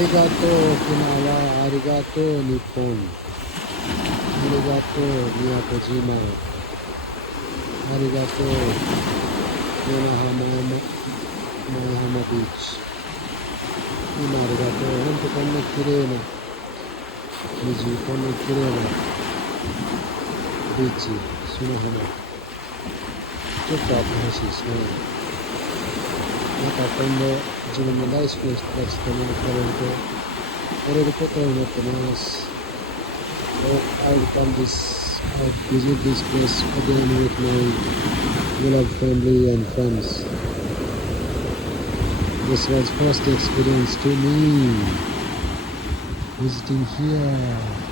りがとう沖縄、ありがとう日本、ありがとう宮古島、ありがとう前浜ビーチ。今ありがとう。ほんとこんな綺麗な水、こんな綺麗なビーチ、砂浜。ちょっとあってほしいですね。また今度自分の大好きな人たちとも来れることを祈ってます。I'll visit this place again with my beloved family and friends. This was first experience to me visiting here.